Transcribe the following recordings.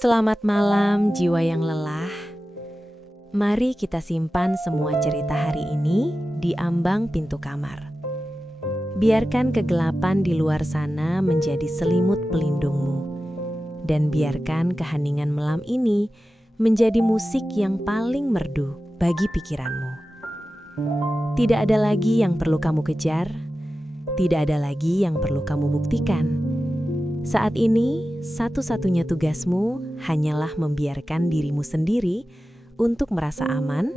Selamat malam jiwa yang lelah. Mari kita simpan semua cerita hari ini di ambang pintu kamar. Biarkan kegelapan di luar sana menjadi selimut pelindungmu. Dan biarkan keheningan malam ini menjadi musik yang paling merdu bagi pikiranmu. Tidak ada lagi yang perlu kamu kejar, tidak ada lagi yang perlu kamu buktikan. Saat ini, satu-satunya tugasmu hanyalah membiarkan dirimu sendiri untuk merasa aman,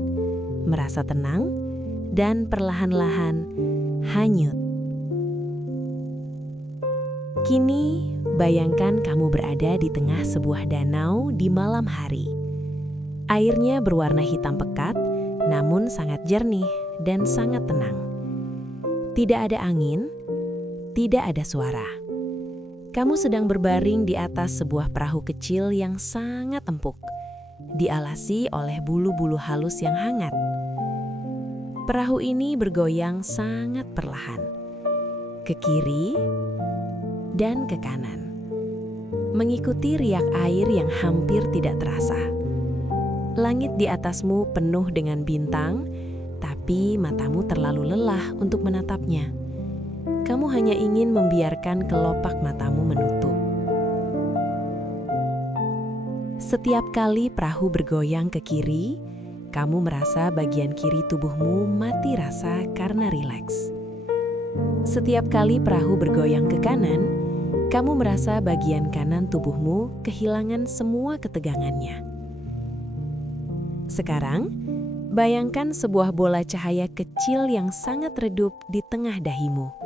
merasa tenang, dan perlahan-lahan hanyut. Kini, bayangkan kamu berada di tengah sebuah danau di malam hari. Airnya berwarna hitam pekat, namun sangat jernih dan sangat tenang. Tidak ada angin, tidak ada suara. Kamu sedang berbaring di atas sebuah perahu kecil yang sangat empuk, dialasi oleh bulu-bulu halus yang hangat. Perahu ini bergoyang sangat perlahan, ke kiri dan ke kanan, mengikuti riak air yang hampir tidak terasa. Langit di atasmu penuh dengan bintang, tapi matamu terlalu lelah untuk menatapnya. Kamu hanya ingin membiarkan kelopak matamu menutup. Setiap kali perahu bergoyang ke kiri, kamu merasa bagian kiri tubuhmu mati rasa karena rileks. Setiap kali perahu bergoyang ke kanan, kamu merasa bagian kanan tubuhmu kehilangan semua ketegangannya. Sekarang, bayangkan sebuah bola cahaya kecil yang sangat redup di tengah dahimu.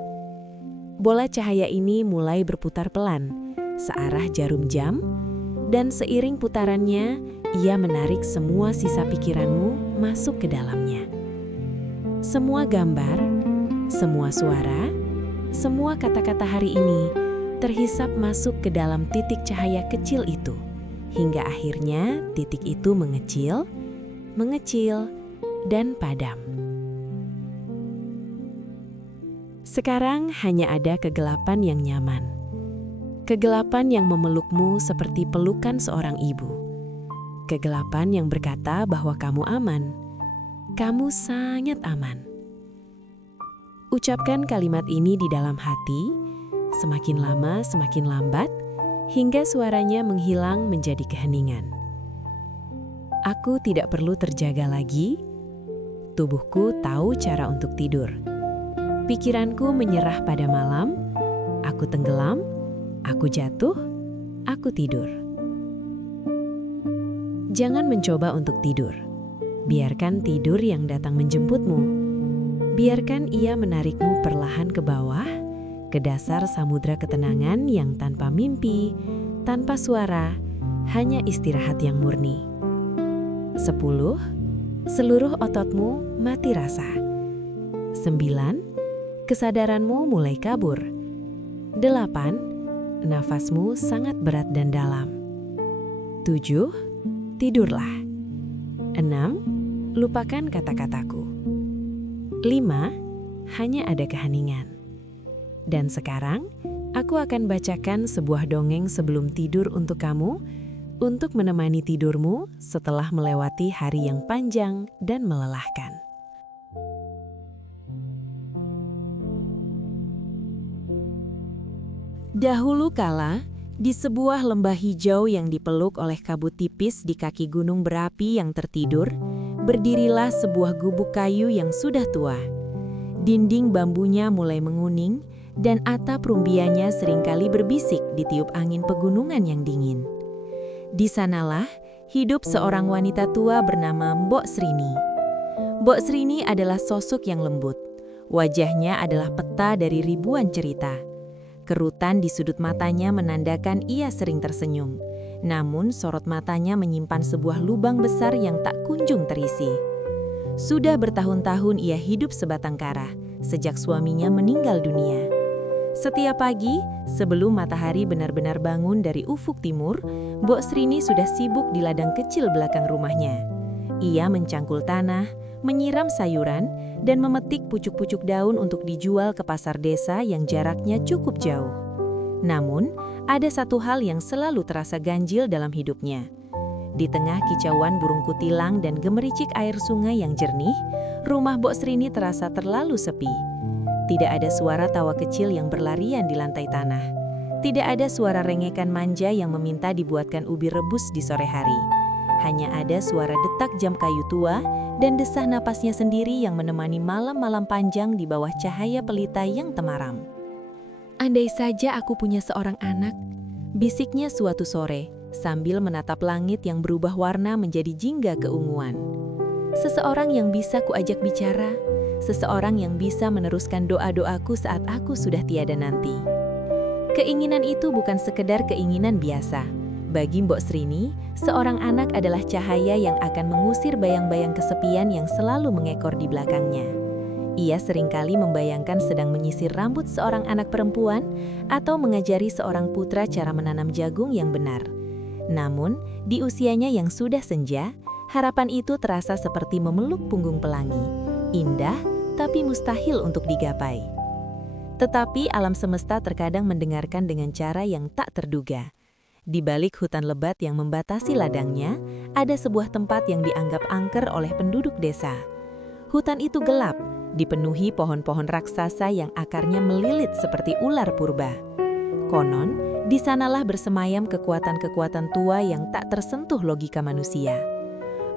Bola cahaya ini mulai berputar pelan, searah jarum jam, dan seiring putarannya, ia menarik semua sisa pikiranmu masuk ke dalamnya. Semua gambar, semua suara, semua kata-kata hari ini terhisap masuk ke dalam titik cahaya kecil itu, hingga akhirnya titik itu mengecil, dan padam. Sekarang hanya ada kegelapan yang nyaman. Kegelapan yang memelukmu seperti pelukan seorang ibu. Kegelapan yang berkata bahwa kamu aman. Kamu sangat aman. Ucapkan kalimat ini di dalam hati, semakin lama semakin lambat, hingga suaranya menghilang menjadi keheningan. Aku tidak perlu terjaga lagi. Tubuhku tahu cara untuk tidur. Pikiranku menyerah pada malam, aku tenggelam, aku jatuh, aku tidur. Jangan mencoba untuk tidur. Biarkan tidur yang datang menjemputmu. Biarkan ia menarikmu perlahan ke bawah, ke dasar samudra ketenangan yang tanpa mimpi, tanpa suara, hanya istirahat yang murni. 10. Seluruh ototmu mati rasa. 9. Kesadaranmu mulai kabur. 8. Nafasmu sangat berat dan dalam. 7. Tidurlah. 6. Lupakan kata-kataku. 5. Hanya ada keheningan. Dan sekarang, aku akan bacakan sebuah dongeng sebelum tidur untuk kamu, untuk menemani tidurmu setelah melewati hari yang panjang dan melelahkan. Dahulu kala, di sebuah lembah hijau yang dipeluk oleh kabut tipis di kaki gunung berapi yang tertidur, berdirilah sebuah gubuk kayu yang sudah tua. Dinding bambunya mulai menguning, dan atap rumbianya seringkali berbisik ditiup angin pegunungan yang dingin. Di sanalah hidup seorang wanita tua bernama Mbok Srini. Mbok Srini adalah sosok yang lembut. Wajahnya adalah peta dari ribuan cerita. Kerutan di sudut matanya menandakan ia sering tersenyum. Namun sorot matanya menyimpan sebuah lubang besar yang tak kunjung terisi. Sudah bertahun-tahun ia hidup sebatang kara, sejak suaminya meninggal dunia. Setiap pagi, sebelum matahari benar-benar bangun dari ufuk timur, Mbok Srini sudah sibuk di ladang kecil belakang rumahnya. Ia mencangkul tanah, menyiram sayuran, dan memetik pucuk-pucuk daun untuk dijual ke pasar desa yang jaraknya cukup jauh. Namun, ada satu hal yang selalu terasa ganjil dalam hidupnya. Di tengah kicauan burung kutilang dan gemericik air sungai yang jernih, rumah Mbok Srini terasa terlalu sepi. Tidak ada suara tawa kecil yang berlarian di lantai tanah. Tidak ada suara rengekan manja yang meminta dibuatkan ubi rebus di sore hari. Hanya ada suara detak jam kayu tua dan desah napasnya sendiri yang menemani malam-malam panjang di bawah cahaya pelita yang temaram. "Andai saja aku punya seorang anak," bisiknya suatu sore, sambil menatap langit yang berubah warna menjadi jingga keunguan. "Seseorang yang bisa kuajak bicara, seseorang yang bisa meneruskan doa-doaku saat aku sudah tiada nanti." Keinginan itu bukan sekedar keinginan biasa. Bagi Mbok Srini, seorang anak adalah cahaya yang akan mengusir bayang-bayang kesepian yang selalu mengekor di belakangnya. Ia seringkali membayangkan sedang menyisir rambut seorang anak perempuan atau mengajari seorang putra cara menanam jagung yang benar. Namun, di usianya yang sudah senja, harapan itu terasa seperti memeluk punggung pelangi. Indah, tapi mustahil untuk digapai. Tetapi alam semesta terkadang mendengarkan dengan cara yang tak terduga. Di balik hutan lebat yang membatasi ladangnya, ada sebuah tempat yang dianggap angker oleh penduduk desa. Hutan itu gelap, dipenuhi pohon-pohon raksasa yang akarnya melilit seperti ular purba. Konon, di sanalah bersemayam kekuatan-kekuatan tua yang tak tersentuh logika manusia.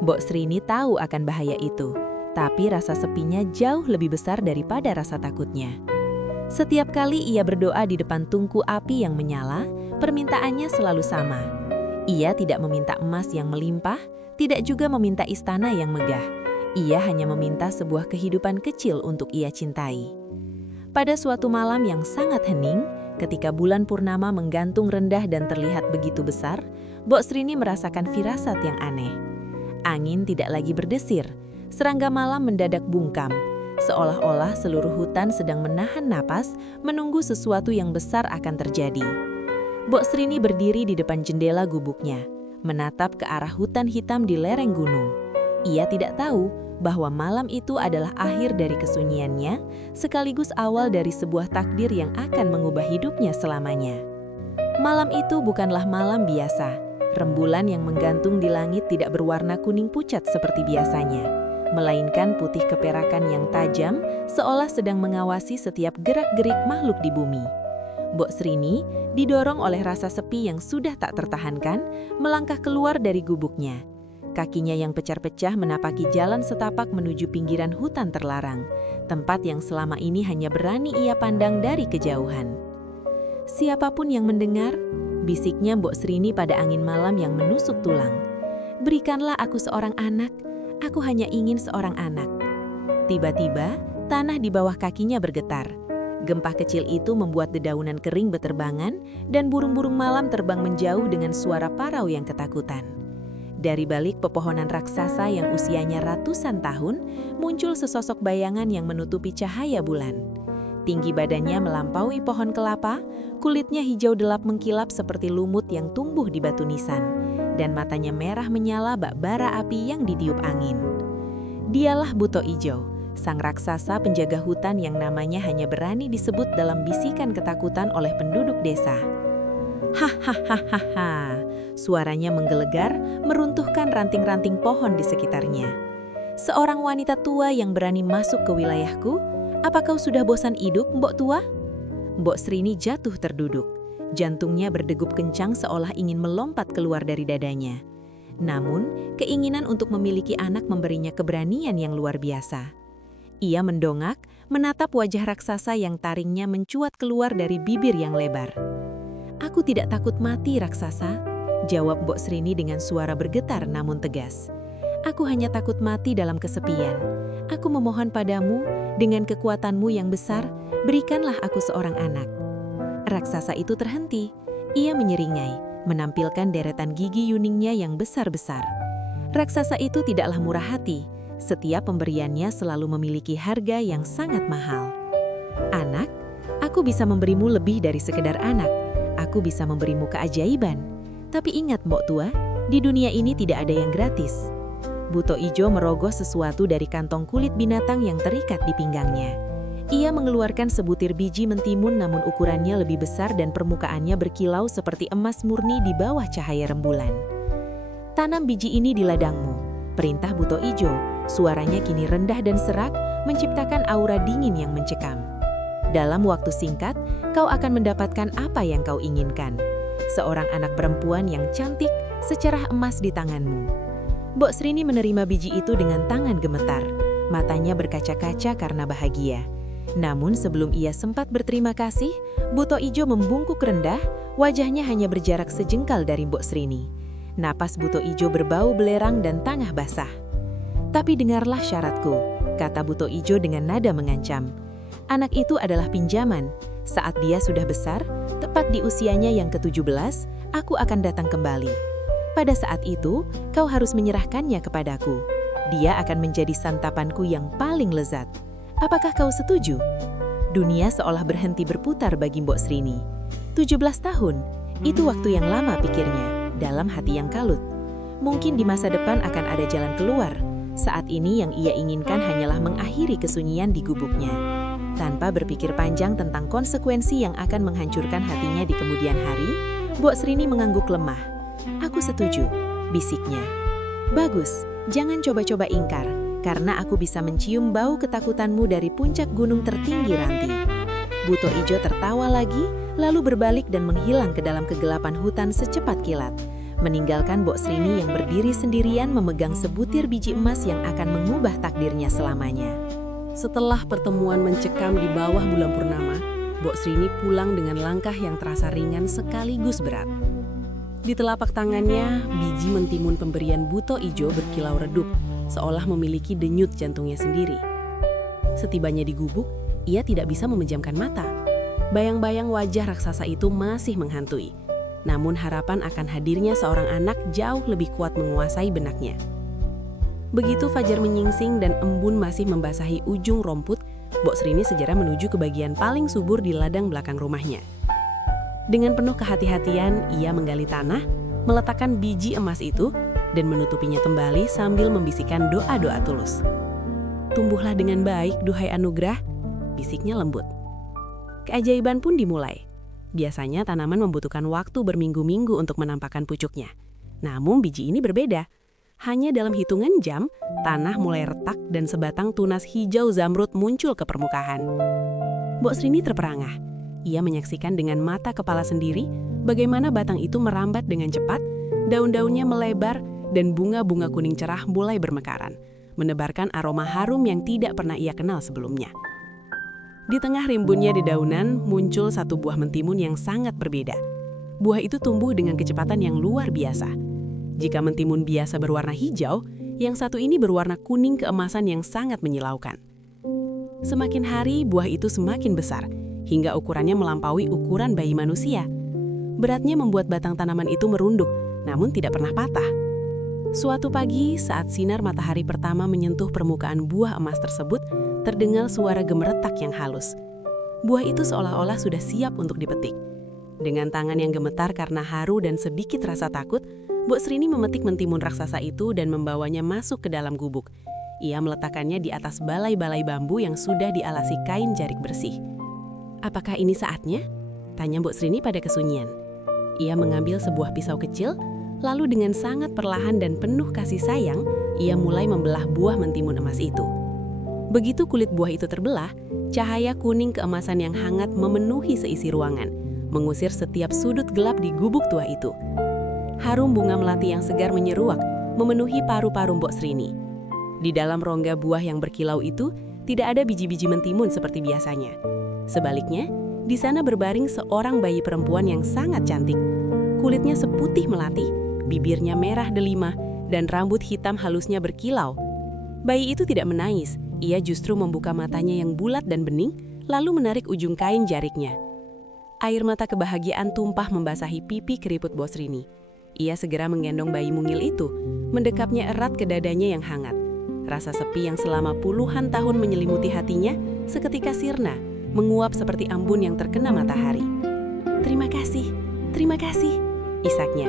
Mbok Srini tahu akan bahaya itu, tapi rasa sepinya jauh lebih besar daripada rasa takutnya. Setiap kali ia berdoa di depan tungku api yang menyala, permintaannya selalu sama. Ia tidak meminta emas yang melimpah, tidak juga meminta istana yang megah. Ia hanya meminta sebuah kehidupan kecil untuk ia cintai. Pada suatu malam yang sangat hening, ketika bulan purnama menggantung rendah dan terlihat begitu besar, Mbok Srini merasakan firasat yang aneh. Angin tidak lagi berdesir, serangga malam mendadak bungkam, seolah-olah seluruh hutan sedang menahan napas menunggu sesuatu yang besar akan terjadi. Mbok Srini berdiri di depan jendela gubuknya, menatap ke arah hutan hitam di lereng gunung. Ia tidak tahu bahwa malam itu adalah akhir dari kesunyiannya, sekaligus awal dari sebuah takdir yang akan mengubah hidupnya selamanya. Malam itu bukanlah malam biasa. Rembulan yang menggantung di langit tidak berwarna kuning pucat seperti biasanya, melainkan putih keperakan yang tajam, seolah sedang mengawasi setiap gerak-gerik makhluk di bumi. Mbok Srini, didorong oleh rasa sepi yang sudah tak tertahankan, melangkah keluar dari gubuknya. Kakinya yang pecah-pecah menapaki jalan setapak menuju pinggiran hutan terlarang, tempat yang selama ini hanya berani ia pandang dari kejauhan. "Siapapun yang mendengar," bisiknya Mbok Srini pada angin malam yang menusuk tulang, "berikanlah aku seorang anak, aku hanya ingin seorang anak." Tiba-tiba, tanah di bawah kakinya bergetar. Gempa kecil itu membuat dedaunan kering beterbangan dan burung-burung malam terbang menjauh dengan suara parau yang ketakutan. Dari balik pepohonan raksasa yang usianya ratusan tahun, muncul sesosok bayangan yang menutupi cahaya bulan. Tinggi badannya melampaui pohon kelapa, kulitnya hijau gelap mengkilap seperti lumut yang tumbuh di batu nisan, dan matanya merah menyala bak bara api yang ditiup angin. Dialah Buto Ijo, sang raksasa penjaga hutan yang namanya hanya berani disebut dalam bisikan ketakutan oleh penduduk desa. Hahaha, suaranya menggelegar, meruntuhkan ranting-ranting pohon di sekitarnya. "Seorang wanita tua yang berani masuk ke wilayahku? Apa kau sudah bosan hidup, Mbok Tua?" Mbok Srini jatuh terduduk. Jantungnya berdegup kencang seolah ingin melompat keluar dari dadanya. Namun, keinginan untuk memiliki anak memberinya keberanian yang luar biasa. Ia mendongak, menatap wajah raksasa yang taringnya mencuat keluar dari bibir yang lebar. "Aku tidak takut mati, raksasa," jawab Mbok Srini dengan suara bergetar namun tegas. "Aku hanya takut mati dalam kesepian. Aku memohon padamu, dengan kekuatanmu yang besar, berikanlah aku seorang anak." Raksasa itu terhenti. Ia menyeringai, menampilkan deretan gigi yuningnya yang besar-besar. Raksasa itu tidaklah murah hati. Setiap pemberiannya selalu memiliki harga yang sangat mahal. "Anak, aku bisa memberimu lebih dari sekedar anak. Aku bisa memberimu keajaiban. Tapi ingat, Mbok Tua, di dunia ini tidak ada yang gratis." Buto Ijo merogoh sesuatu dari kantong kulit binatang yang terikat di pinggangnya. Ia mengeluarkan sebutir biji mentimun namun ukurannya lebih besar dan permukaannya berkilau seperti emas murni di bawah cahaya rembulan. "Tanam biji ini di ladangmu," perintah Buto Ijo. Suaranya kini rendah dan serak, menciptakan aura dingin yang mencekam. "Dalam waktu singkat, kau akan mendapatkan apa yang kau inginkan. Seorang anak perempuan yang cantik, secerah emas di tanganmu." Mbok Srini menerima biji itu dengan tangan gemetar. Matanya berkaca-kaca karena bahagia. Namun sebelum ia sempat berterima kasih, Buto Ijo membungkuk rendah, wajahnya hanya berjarak sejengkal dari Mbok Srini. Napas Buto Ijo berbau belerang dan tanah basah. "Tapi dengarlah syaratku," kata Buto Ijo dengan nada mengancam. "Anak itu adalah pinjaman. Saat dia sudah besar, tepat di usianya yang ke-17, aku akan datang kembali. Pada saat itu, kau harus menyerahkannya kepadaku. Dia akan menjadi santapanku yang paling lezat. Apakah kau setuju?" Dunia seolah berhenti berputar bagi Mbok Srini. 17 tahun, itu waktu yang lama pikirnya, dalam hati yang kalut. Mungkin di masa depan akan ada jalan keluar. Saat ini yang ia inginkan hanyalah mengakhiri kesunyian di gubuknya. Tanpa berpikir panjang tentang konsekuensi yang akan menghancurkan hatinya di kemudian hari, Mbok Srini mengangguk lemah. "Aku setuju," bisiknya. "Bagus, jangan coba-coba ingkar, karena aku bisa mencium bau ketakutanmu dari puncak gunung tertinggi Ranti." Buto Ijo tertawa lagi, lalu berbalik dan menghilang ke dalam kegelapan hutan secepat kilat, meninggalkan Mbok Srini yang berdiri sendirian memegang sebutir biji emas yang akan mengubah takdirnya selamanya. Setelah pertemuan mencekam di bawah bulan purnama, Mbok Srini pulang dengan langkah yang terasa ringan sekaligus berat. Di telapak tangannya, biji mentimun pemberian Buto Ijo berkilau redup, seolah memiliki denyut jantungnya sendiri. Setibanya di gubuk, ia tidak bisa memejamkan mata. Bayang-bayang wajah raksasa itu masih menghantui. Namun harapan akan hadirnya seorang anak jauh lebih kuat menguasai benaknya. Begitu fajar menyingsing dan embun masih membasahi ujung rumput, Mbok Srini segera menuju ke bagian paling subur di ladang belakang rumahnya. Dengan penuh kehati-hatian, ia menggali tanah, meletakkan biji emas itu, dan menutupinya kembali sambil membisikkan doa-doa tulus. "Tumbuhlah dengan baik, duhai anugerah," bisiknya lembut. Keajaiban pun dimulai. Biasanya tanaman membutuhkan waktu berminggu-minggu untuk menampakkan pucuknya. Namun biji ini berbeda. Hanya dalam hitungan jam, tanah mulai retak dan sebatang tunas hijau zamrud muncul ke permukaan. Mbok Srini terperangah. Ia menyaksikan dengan mata kepala sendiri bagaimana batang itu merambat dengan cepat, daun-daunnya melebar, dan bunga-bunga kuning cerah mulai bermekaran, menebarkan aroma harum yang tidak pernah ia kenal sebelumnya. Di tengah rimbunnya dedaunan, muncul satu buah mentimun yang sangat berbeda. Buah itu tumbuh dengan kecepatan yang luar biasa. Jika mentimun biasa berwarna hijau, yang satu ini berwarna kuning keemasan yang sangat menyilaukan. Semakin hari, buah itu semakin besar, hingga ukurannya melampaui ukuran bayi manusia. Beratnya membuat batang tanaman itu merunduk, namun tidak pernah patah. Suatu pagi, saat sinar matahari pertama menyentuh permukaan buah emas tersebut, terdengar suara gemeretak yang halus. Buah itu seolah-olah sudah siap untuk dipetik. Dengan tangan yang gemetar karena haru dan sedikit rasa takut, Mbok Srini memetik mentimun raksasa itu dan membawanya masuk ke dalam gubuk. Ia meletakkannya di atas balai-balai bambu yang sudah dialasi kain jarik bersih. "Apakah ini saatnya?" tanya Mbok Srini pada kesunyian. Ia mengambil sebuah pisau kecil, lalu dengan sangat perlahan dan penuh kasih sayang, ia mulai membelah buah mentimun emas itu. Begitu kulit buah itu terbelah, cahaya kuning keemasan yang hangat memenuhi seisi ruangan, mengusir setiap sudut gelap di gubuk tua itu. Harum bunga melati yang segar menyeruak, memenuhi paru-paru Mbok Srini. Di dalam rongga buah yang berkilau itu, tidak ada biji-biji mentimun seperti biasanya. Sebaliknya, di sana berbaring seorang bayi perempuan yang sangat cantik. Kulitnya seputih melati, bibirnya merah delima, dan rambut hitam halusnya berkilau. Bayi itu tidak menangis, ia justru membuka matanya yang bulat dan bening, lalu menarik ujung kain jariknya. Air mata kebahagiaan tumpah membasahi pipi keriput Mbok Srini. Ia segera menggendong bayi mungil itu, mendekapnya erat ke dadanya yang hangat. Rasa sepi yang selama puluhan tahun menyelimuti hatinya, seketika sirna, menguap seperti embun yang terkena matahari. Terima kasih, isaknya.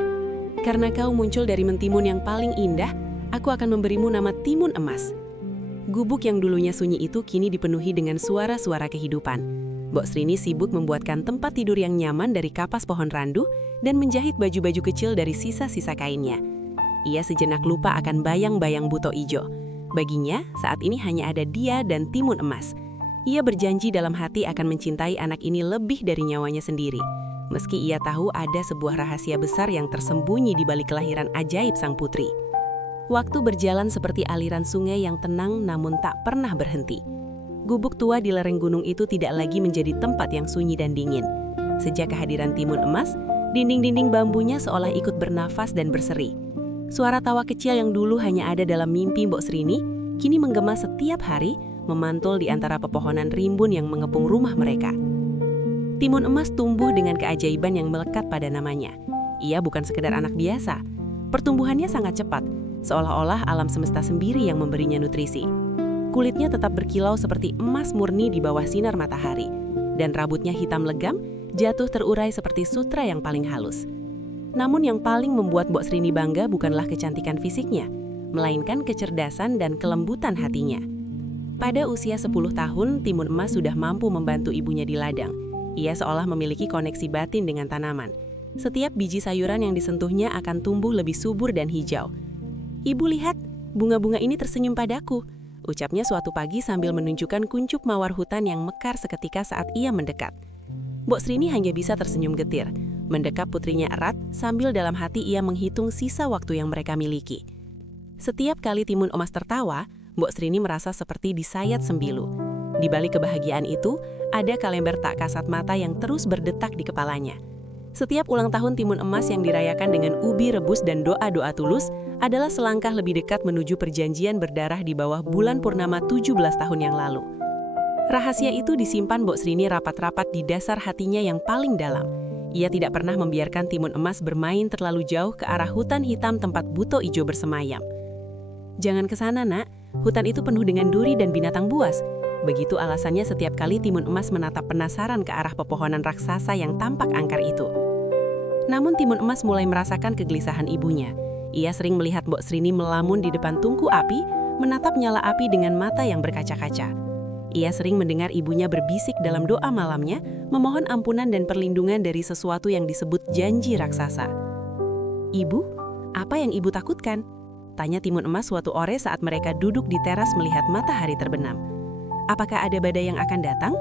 Karena kau muncul dari mentimun yang paling indah, aku akan memberimu nama Timun Emas." Gubuk yang dulunya sunyi itu kini dipenuhi dengan suara-suara kehidupan. Mbok Srini sibuk membuatkan tempat tidur yang nyaman dari kapas pohon randu dan menjahit baju-baju kecil dari sisa-sisa kainnya. Ia sejenak lupa akan bayang-bayang buto ijo. Baginya, saat ini hanya ada dia dan timun emas. Ia berjanji dalam hati akan mencintai anak ini lebih dari nyawanya sendiri. Meski ia tahu ada sebuah rahasia besar yang tersembunyi di balik kelahiran ajaib sang putri. Waktu berjalan seperti aliran sungai yang tenang namun tak pernah berhenti. Gubuk tua di lereng gunung itu tidak lagi menjadi tempat yang sunyi dan dingin. Sejak kehadiran timun emas, dinding-dinding bambunya seolah ikut bernafas dan berseri. Suara tawa kecil yang dulu hanya ada dalam mimpi Mbok Srini, kini menggema setiap hari, memantul di antara pepohonan rimbun yang mengepung rumah mereka. Timun emas tumbuh dengan keajaiban yang melekat pada namanya. Ia bukan sekedar anak biasa. Pertumbuhannya sangat cepat, seolah-olah alam semesta sendiri yang memberinya nutrisi. Kulitnya tetap berkilau seperti emas murni di bawah sinar matahari, dan rambutnya hitam legam, jatuh terurai seperti sutra yang paling halus. Namun yang paling membuat Mbok Srini bangga bukanlah kecantikan fisiknya, melainkan kecerdasan dan kelembutan hatinya. Pada usia 10 tahun, Timun Emas sudah mampu membantu ibunya di ladang. Ia seolah memiliki koneksi batin dengan tanaman. Setiap biji sayuran yang disentuhnya akan tumbuh lebih subur dan hijau. "Ibu lihat, bunga-bunga ini tersenyum padaku," ucapnya suatu pagi sambil menunjukkan kuncup mawar hutan yang mekar seketika saat ia mendekat. Mbok Srini hanya bisa tersenyum getir, mendekap putrinya erat sambil dalam hati ia menghitung sisa waktu yang mereka miliki. Setiap kali Timun Emas tertawa, Mbok Srini merasa seperti disayat sembilu. Di balik kebahagiaan itu, ada kalember tak kasat mata yang terus berdetak di kepalanya. Setiap ulang tahun Timun Emas yang dirayakan dengan ubi rebus dan doa-doa tulus adalah selangkah lebih dekat menuju perjanjian berdarah di bawah bulan purnama 17 tahun yang lalu. Rahasia itu disimpan Mbok Srini rapat-rapat di dasar hatinya yang paling dalam. Ia tidak pernah membiarkan Timun Emas bermain terlalu jauh ke arah hutan hitam tempat buto ijo bersemayam. "Jangan ke sana, Nak. Hutan itu penuh dengan duri dan binatang buas." Begitu alasannya setiap kali Timun Emas menatap penasaran ke arah pepohonan raksasa yang tampak angker itu. Namun Timun Emas mulai merasakan kegelisahan ibunya. Ia sering melihat Mbok Srini melamun di depan tungku api, menatap nyala api dengan mata yang berkaca-kaca. Ia sering mendengar ibunya berbisik dalam doa malamnya, memohon ampunan dan perlindungan dari sesuatu yang disebut janji raksasa. "Ibu, apa yang ibu takutkan?" tanya Timun Emas suatu ore saat mereka duduk di teras melihat matahari terbenam. "Apakah ada badai yang akan datang?"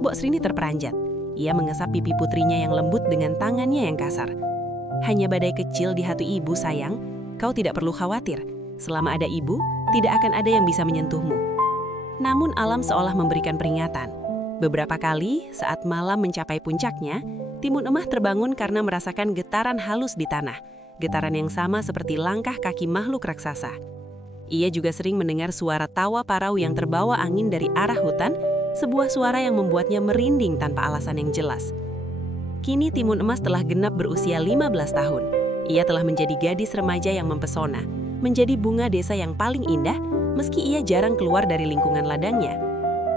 Mbok Srini terperanjat. Ia mengesap pipi putrinya yang lembut dengan tangannya yang kasar. "Hanya badai kecil di hati ibu, sayang. Kau tidak perlu khawatir. Selama ada ibu, tidak akan ada yang bisa menyentuhmu." Namun alam seolah memberikan peringatan. Beberapa kali, saat malam mencapai puncaknya, Timun Emas terbangun karena merasakan getaran halus di tanah. Getaran yang sama seperti langkah kaki makhluk raksasa. Ia juga sering mendengar suara tawa parau yang terbawa angin dari arah hutan, sebuah suara yang membuatnya merinding tanpa alasan yang jelas. Kini Timun Emas telah genap berusia 15 tahun. Ia telah menjadi gadis remaja yang mempesona, menjadi bunga desa yang paling indah, meski ia jarang keluar dari lingkungan ladangnya.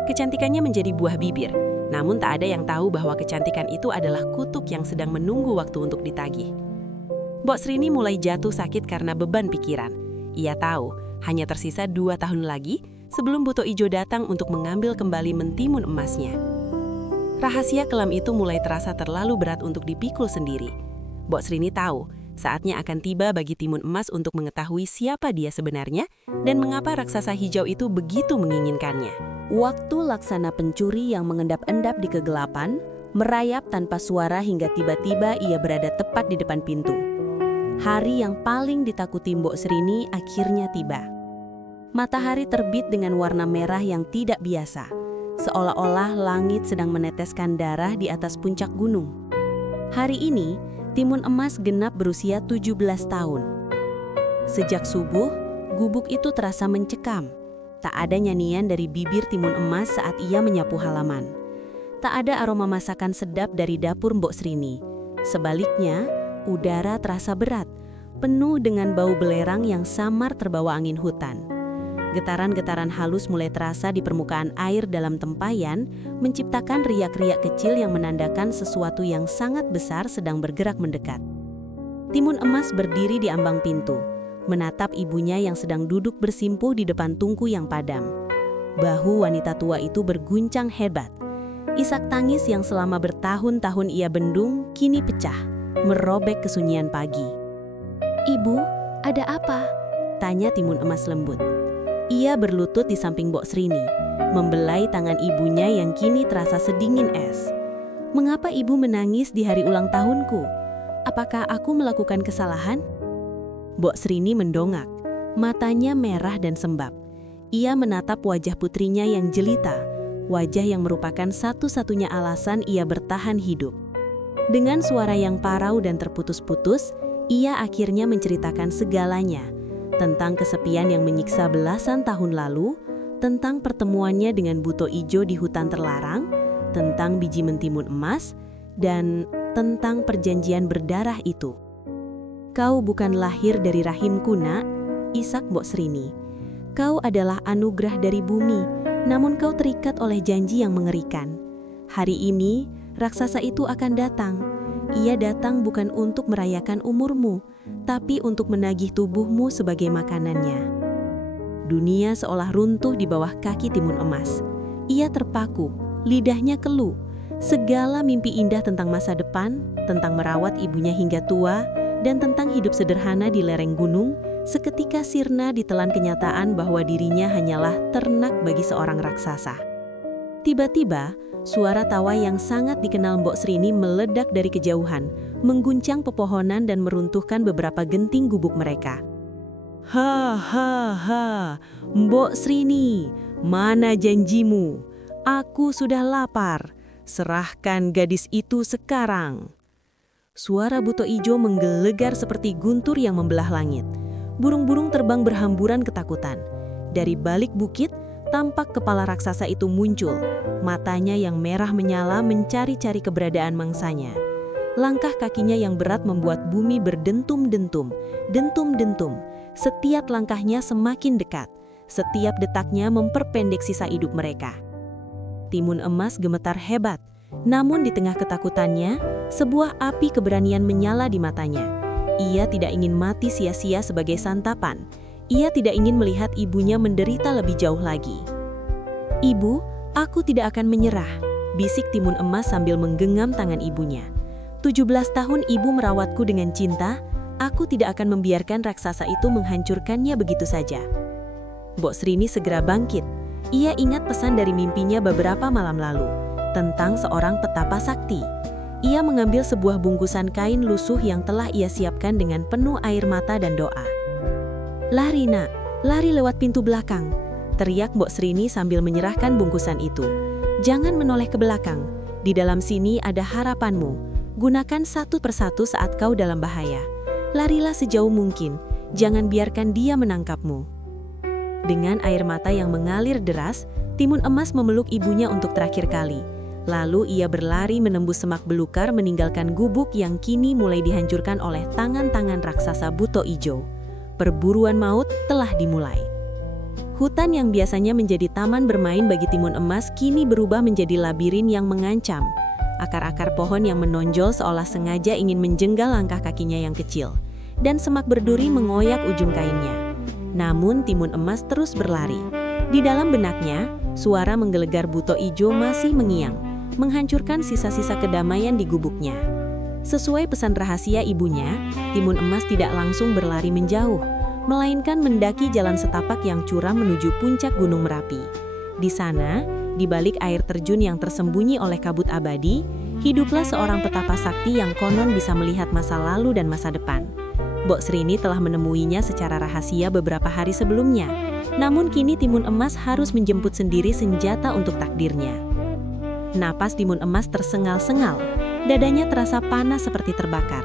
Kecantikannya menjadi buah bibir, namun tak ada yang tahu bahwa kecantikan itu adalah kutuk yang sedang menunggu waktu untuk ditagih. Mbok Srini mulai jatuh sakit karena beban pikiran. Ia tahu, hanya tersisa 2 tahun lagi sebelum buto ijo datang untuk mengambil kembali mentimun emasnya. Rahasia kelam itu mulai terasa terlalu berat untuk dipikul sendiri. Mbok Srini tahu, saatnya akan tiba bagi Timun Emas untuk mengetahui siapa dia sebenarnya dan mengapa raksasa hijau itu begitu menginginkannya. Waktu laksana pencuri yang mengendap-endap di kegelapan, merayap tanpa suara hingga tiba-tiba ia berada tepat di depan pintu. Hari yang paling ditakuti Mbok Srini akhirnya tiba. Matahari terbit dengan warna merah yang tidak biasa, seolah-olah langit sedang meneteskan darah di atas puncak gunung. Hari ini, Timun Emas genap berusia 17 tahun. Sejak subuh, gubuk itu terasa mencekam. Tak ada nyanyian dari bibir Timun Emas saat ia menyapu halaman. Tak ada aroma masakan sedap dari dapur Mbok Srini. Sebaliknya, udara terasa berat, penuh dengan bau belerang yang samar terbawa angin hutan. Getaran-getaran halus mulai terasa di permukaan air dalam tempayan, menciptakan riak-riak kecil yang menandakan sesuatu yang sangat besar sedang bergerak mendekat. Timun Emas berdiri di ambang pintu, menatap ibunya yang sedang duduk bersimpuh di depan tungku yang padam. Bahu wanita tua itu berguncang hebat. Isak tangis yang selama bertahun-tahun ia bendung kini pecah, merobek kesunyian pagi. "Ibu, ada apa?" tanya Timun Emas lembut. Ia berlutut di samping Mbok Srini, membelai tangan ibunya yang kini terasa sedingin es. "Mengapa ibu menangis di hari ulang tahunku? Apakah aku melakukan kesalahan?" Mbok Srini mendongak, matanya merah dan sembab. Ia menatap wajah putrinya yang jelita, wajah yang merupakan satu-satunya alasan ia bertahan hidup. Dengan suara yang parau dan terputus-putus, ia akhirnya menceritakan segalanya, tentang kesepian yang menyiksa belasan tahun lalu, tentang pertemuannya dengan buto ijo di hutan terlarang, tentang biji mentimun emas, dan tentang perjanjian berdarah itu. "Kau bukan lahir dari rahimku, Nak," isak Mbok Srini. "Kau adalah anugerah dari bumi, namun kau terikat oleh janji yang mengerikan. Hari ini, raksasa itu akan datang. Ia datang bukan untuk merayakan umurmu, tapi untuk menagih tubuhmu sebagai makanannya." Dunia seolah runtuh di bawah kaki Timun Emas. Ia terpaku, lidahnya keluh. Segala mimpi indah tentang masa depan, tentang merawat ibunya hingga tua, dan tentang hidup sederhana di lereng gunung, seketika sirna ditelan kenyataan bahwa dirinya hanyalah ternak bagi seorang raksasa. Tiba-tiba, suara tawa yang sangat dikenal Mbok Srini meledak dari kejauhan, mengguncang pepohonan dan meruntuhkan beberapa genting gubuk mereka. "Ha ha ha, Mbok Srini, mana janjimu? Aku sudah lapar. Serahkan gadis itu sekarang." Suara buto ijo menggelegar seperti guntur yang membelah langit. Burung-burung terbang berhamburan ketakutan. Dari balik bukit, tampak kepala raksasa itu muncul. Matanya yang merah menyala mencari-cari keberadaan mangsanya. Langkah kakinya yang berat membuat bumi berdentum-dentum, dentum-dentum. Setiap langkahnya semakin dekat. Setiap detaknya memperpendek sisa hidup mereka. Timun Emas gemetar hebat. Namun di tengah ketakutannya, sebuah api keberanian menyala di matanya. Ia tidak ingin mati sia-sia sebagai santapan. Ia tidak ingin melihat ibunya menderita lebih jauh lagi. "Ibu, aku tidak akan menyerah," bisik Timun Emas sambil menggenggam tangan ibunya. "17 tahun ibu merawatku dengan cinta, aku tidak akan membiarkan raksasa itu menghancurkannya begitu saja." Mbok Srini segera bangkit. Ia ingat pesan dari mimpinya beberapa malam lalu, tentang seorang petapa sakti. Ia mengambil sebuah bungkusan kain lusuh yang telah ia siapkan dengan penuh air mata dan doa. "Lari, Nak, lari lewat pintu belakang," teriak Mbok Srini sambil menyerahkan bungkusan itu. "Jangan menoleh ke belakang, di dalam sini ada harapanmu. Gunakan satu persatu saat kau dalam bahaya. Larilah sejauh mungkin, jangan biarkan dia menangkapmu." Dengan air mata yang mengalir deras, Timun Emas memeluk ibunya untuk terakhir kali. Lalu ia berlari menembus semak belukar meninggalkan gubuk yang kini mulai dihancurkan oleh tangan-tangan raksasa buto ijo. Perburuan maut telah dimulai. Hutan yang biasanya menjadi taman bermain bagi Timun Emas kini berubah menjadi labirin yang mengancam. Akar-akar pohon yang menonjol seolah sengaja ingin menjenggal langkah kakinya yang kecil. Dan semak berduri mengoyak ujung kainnya. Namun Timun Emas terus berlari. Di dalam benaknya, suara menggelegar buto ijo masih mengiang, menghancurkan sisa-sisa kedamaian di gubuknya. Sesuai pesan rahasia ibunya, Timun Emas tidak langsung berlari menjauh, melainkan mendaki jalan setapak yang curam menuju puncak Gunung Merapi. Di sana, di balik air terjun yang tersembunyi oleh kabut abadi, hiduplah seorang petapa sakti yang konon bisa melihat masa lalu dan masa depan. Mbok Srini telah menemuinya secara rahasia beberapa hari sebelumnya, namun kini Timun Emas harus menjemput sendiri senjata untuk takdirnya. Napas Timun Emas tersengal-sengal, dadanya terasa panas seperti terbakar.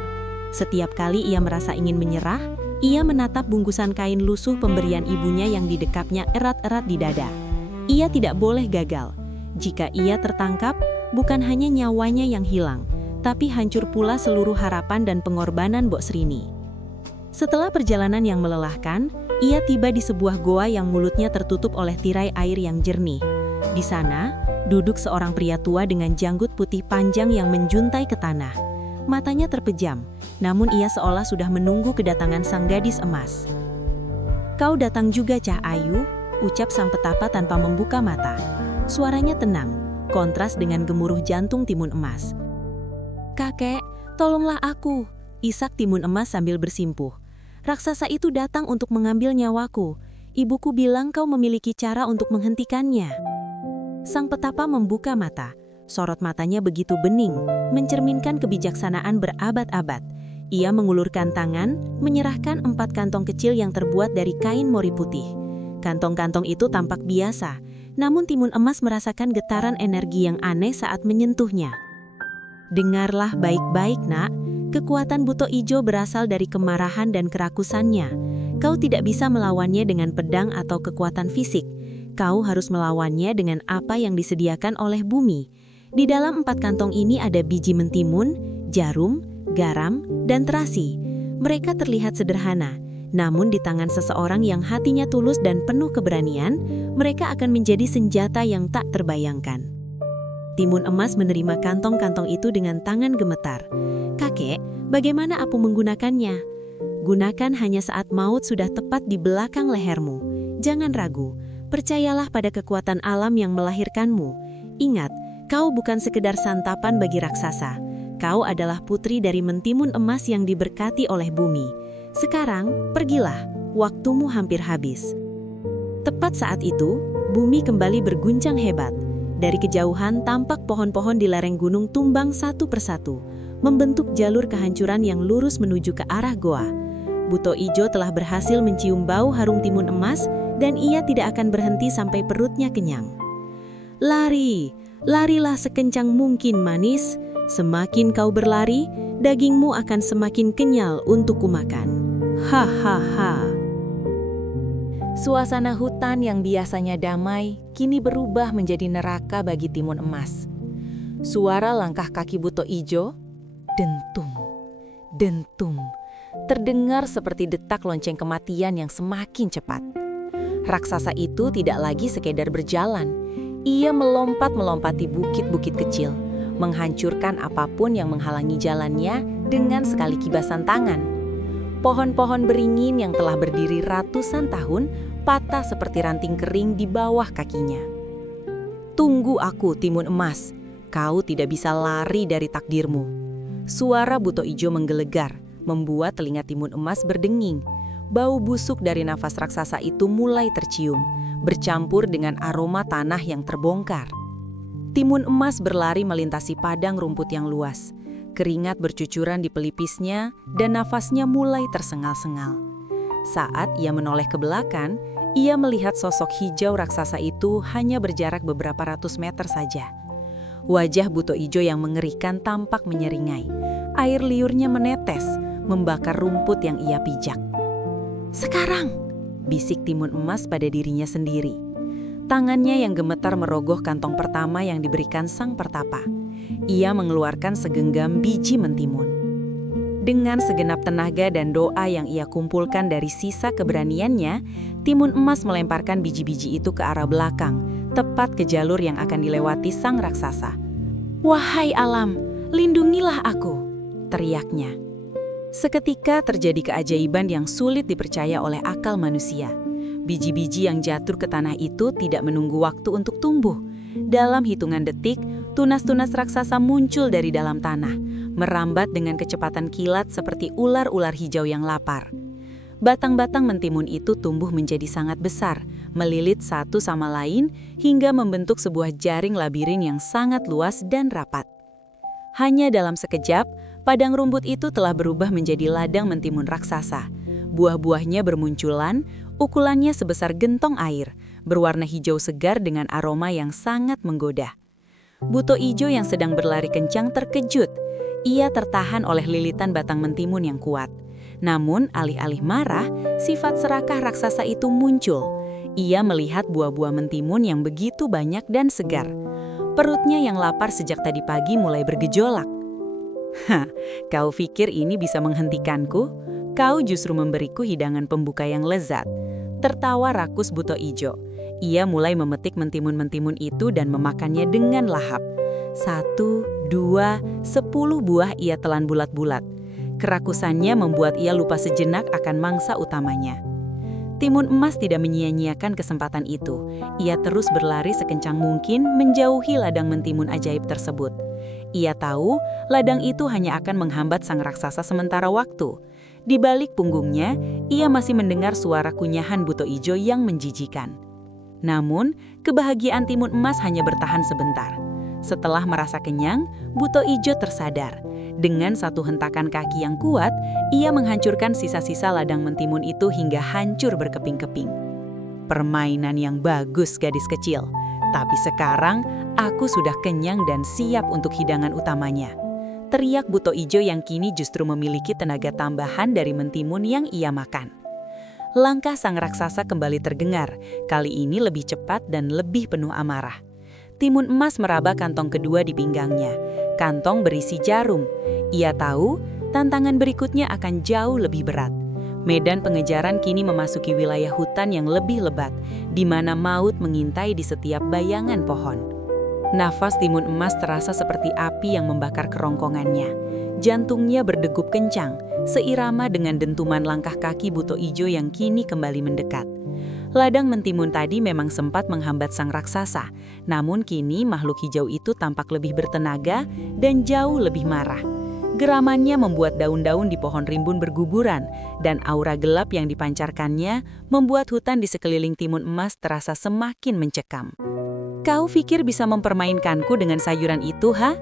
Setiap kali ia merasa ingin menyerah, ia menatap bungkusan kain lusuh pemberian ibunya yang didekapnya erat-erat di dada. Ia tidak boleh gagal. Jika ia tertangkap, bukan hanya nyawanya yang hilang, tapi hancur pula seluruh harapan dan pengorbanan Mbok Srini. Setelah perjalanan yang melelahkan, ia tiba di sebuah goa yang mulutnya tertutup oleh tirai air yang jernih. Di sana, duduk seorang pria tua dengan janggut putih panjang yang menjuntai ke tanah. Matanya terpejam, namun ia seolah sudah menunggu kedatangan sang gadis emas. Kau datang juga, Cah Ayu, ucap sang petapa tanpa membuka mata. Suaranya tenang, kontras dengan gemuruh jantung Timun Emas. Kakek, tolonglah aku, isak Timun Emas sambil bersimpuh. Raksasa itu datang untuk mengambil nyawaku. Ibuku bilang kau memiliki cara untuk menghentikannya. Sang petapa membuka mata. Sorot matanya begitu bening, mencerminkan kebijaksanaan berabad-abad. Ia mengulurkan tangan, menyerahkan 4 kantong kecil yang terbuat dari kain mori putih. Kantong-kantong itu tampak biasa, namun Timun Emas merasakan getaran energi yang aneh saat menyentuhnya. Dengarlah baik-baik, nak. Kekuatan buto ijo berasal dari kemarahan dan kerakusannya. Kau tidak bisa melawannya dengan pedang atau kekuatan fisik. Kau harus melawannya dengan apa yang disediakan oleh bumi. Di dalam 4 kantong ini ada biji mentimun, jarum, garam, dan terasi. Mereka terlihat sederhana, namun di tangan seseorang yang hatinya tulus dan penuh keberanian, mereka akan menjadi senjata yang tak terbayangkan. Timun Emas menerima kantong-kantong itu dengan tangan gemetar. Kakek, bagaimana aku menggunakannya? Gunakan hanya saat maut sudah tepat di belakang lehermu. Jangan ragu, percayalah pada kekuatan alam yang melahirkanmu. Ingat, kau bukan sekedar santapan bagi raksasa. Kau adalah putri dari mentimun emas yang diberkati oleh bumi. Sekarang, pergilah, waktumu hampir habis. Tepat saat itu, bumi kembali berguncang hebat. Dari kejauhan tampak pohon-pohon di lereng gunung tumbang satu persatu, membentuk jalur kehancuran yang lurus menuju ke arah goa. Buto Ijo telah berhasil mencium bau harum timun emas dan ia tidak akan berhenti sampai perutnya kenyang. Lari, larilah sekencang mungkin manis. Semakin kau berlari, dagingmu akan semakin kenyal untuk kumakan. Hahaha. Suasana hutan yang biasanya damai kini berubah menjadi neraka bagi Timun Emas. Suara langkah kaki buto ijo, dentum, dentum, terdengar seperti detak lonceng kematian yang semakin cepat. Raksasa itu tidak lagi sekedar berjalan. Ia melompat-melompati bukit-bukit kecil, menghancurkan apapun yang menghalangi jalannya dengan sekali kibasan tangan. Pohon-pohon beringin yang telah berdiri ratusan tahun patah seperti ranting kering di bawah kakinya. Tunggu aku, Timun Emas. Kau tidak bisa lari dari takdirmu. Suara buto ijo menggelegar, membuat telinga Timun Emas berdenging. Bau busuk dari nafas raksasa itu mulai tercium, bercampur dengan aroma tanah yang terbongkar. Timun Emas berlari melintasi padang rumput yang luas. Keringat bercucuran di pelipisnya dan nafasnya mulai tersengal-sengal. Saat ia menoleh ke belakang, ia melihat sosok hijau raksasa itu hanya berjarak beberapa ratus meter saja. Wajah buto ijo yang mengerikan tampak menyeringai. Air liurnya menetes, membakar rumput yang ia pijak. "Sekarang!" bisik Timun Emas pada dirinya sendiri. Tangannya yang gemetar merogoh kantong pertama yang diberikan sang pertapa. Ia mengeluarkan segenggam biji mentimun. Dengan segenap tenaga dan doa yang ia kumpulkan dari sisa keberaniannya, Timun Emas melemparkan biji-biji itu ke arah belakang, tepat ke jalur yang akan dilewati sang raksasa. "Wahai alam, lindungilah aku!" teriaknya. Seketika terjadi keajaiban yang sulit dipercaya oleh akal manusia. Biji-biji yang jatuh ke tanah itu tidak menunggu waktu untuk tumbuh. Dalam hitungan detik, tunas-tunas raksasa muncul dari dalam tanah, merambat dengan kecepatan kilat seperti ular-ular hijau yang lapar. Batang-batang mentimun itu tumbuh menjadi sangat besar, melilit satu sama lain hingga membentuk sebuah jaring labirin yang sangat luas dan rapat. Hanya dalam sekejap, padang rumput itu telah berubah menjadi ladang mentimun raksasa. Buah-buahnya bermunculan, ukurannya sebesar gentong air, berwarna hijau segar dengan aroma yang sangat menggoda. Buto ijo yang sedang berlari kencang terkejut. Ia tertahan oleh lilitan batang mentimun yang kuat. Namun, alih-alih marah, sifat serakah raksasa itu muncul. Ia melihat buah-buah mentimun yang begitu banyak dan segar. Perutnya yang lapar sejak tadi pagi mulai bergejolak. "Hah, kau pikir ini bisa menghentikanku? Kau justru memberiku hidangan pembuka yang lezat." Tertawa rakus buto ijo. Ia mulai memetik mentimun-mentimun itu dan memakannya dengan lahap. 1, 2, 10 buah ia telan bulat-bulat. Kerakusannya membuat ia lupa sejenak akan mangsa utamanya. Timun Emas tidak menyia-nyiakan kesempatan itu. Ia terus berlari sekencang mungkin menjauhi ladang mentimun ajaib tersebut. Ia tahu ladang itu hanya akan menghambat sang raksasa sementara waktu. Di balik punggungnya, ia masih mendengar suara kunyahan buto ijo yang menjijikan. Namun, kebahagiaan Timun Emas hanya bertahan sebentar. Setelah merasa kenyang, buto ijo tersadar. Dengan satu hentakan kaki yang kuat, ia menghancurkan sisa-sisa ladang mentimun itu hingga hancur berkeping-keping. Permainan yang bagus, gadis kecil. Tapi sekarang, aku sudah kenyang dan siap untuk hidangan utamanya. Teriak buto ijo yang kini justru memiliki tenaga tambahan dari mentimun yang ia makan. Langkah sang raksasa kembali terdengar, kali ini lebih cepat dan lebih penuh amarah. Timun Emas meraba kantong kedua di pinggangnya. Kantong berisi jarum. Ia tahu tantangan berikutnya akan jauh lebih berat. Medan pengejaran kini memasuki wilayah hutan yang lebih lebat, di mana maut mengintai di setiap bayangan pohon. Nafas Timun Emas terasa seperti api yang membakar kerongkongannya. Jantungnya berdegup kencang, seirama dengan dentuman langkah kaki buto ijo yang kini kembali mendekat. Ladang mentimun tadi memang sempat menghambat sang raksasa, namun kini makhluk hijau itu tampak lebih bertenaga dan jauh lebih marah. Geramannya membuat daun-daun di pohon rimbun berguguran, dan aura gelap yang dipancarkannya membuat hutan di sekeliling Timun Emas terasa semakin mencekam. "Kau pikir bisa mempermainkanku dengan sayuran itu, ha?"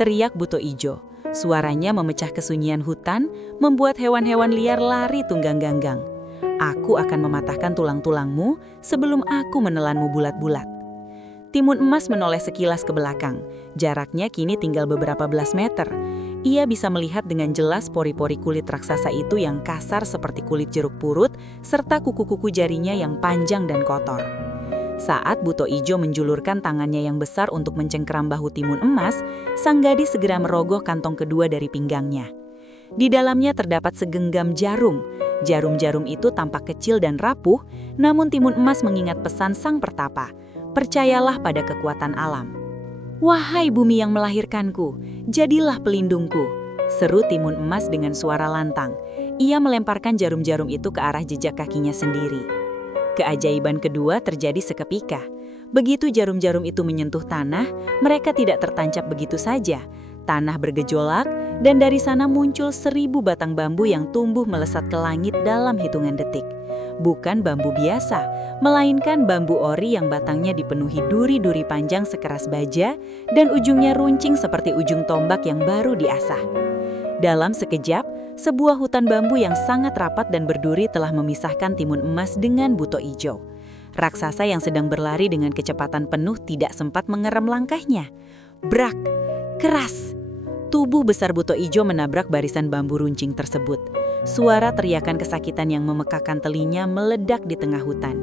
teriak buto ijo. Suaranya memecah kesunyian hutan, membuat hewan-hewan liar lari tunggang-ganggang. "Aku akan mematahkan tulang-tulangmu sebelum aku menelanmu bulat-bulat." Timun Emas menoleh sekilas ke belakang. Jaraknya kini tinggal beberapa belas meter. Ia bisa melihat dengan jelas pori-pori kulit raksasa itu yang kasar seperti kulit jeruk purut, serta kuku-kuku jarinya yang panjang dan kotor. Saat buto ijo menjulurkan tangannya yang besar untuk mencengkeram bahu Timun Emas, sang gadis segera merogoh kantong kedua dari pinggangnya. Di dalamnya terdapat segenggam jarum. Jarum-jarum itu tampak kecil dan rapuh, namun Timun Emas mengingat pesan sang pertapa, "Percayalah pada kekuatan alam." "Wahai bumi yang melahirkanku, jadilah pelindungku," seru Timun Emas dengan suara lantang. Ia melemparkan jarum-jarum itu ke arah jejak kakinya sendiri. Keajaiban kedua terjadi seketika. Begitu jarum-jarum itu menyentuh tanah, mereka tidak tertancap begitu saja. Tanah bergejolak, dan dari sana muncul 1000 batang bambu yang tumbuh melesat ke langit dalam hitungan detik. Bukan bambu biasa, melainkan bambu ori yang batangnya dipenuhi duri-duri panjang sekeras baja dan ujungnya runcing seperti ujung tombak yang baru diasah. Dalam sekejap, sebuah hutan bambu yang sangat rapat dan berduri telah memisahkan Timun Emas dengan buto ijo. Raksasa yang sedang berlari dengan kecepatan penuh tidak sempat mengerem langkahnya. Brak! Keras! Tubuh besar buto ijo menabrak barisan bambu runcing tersebut. Suara teriakan kesakitan yang memekakan telinga meledak di tengah hutan.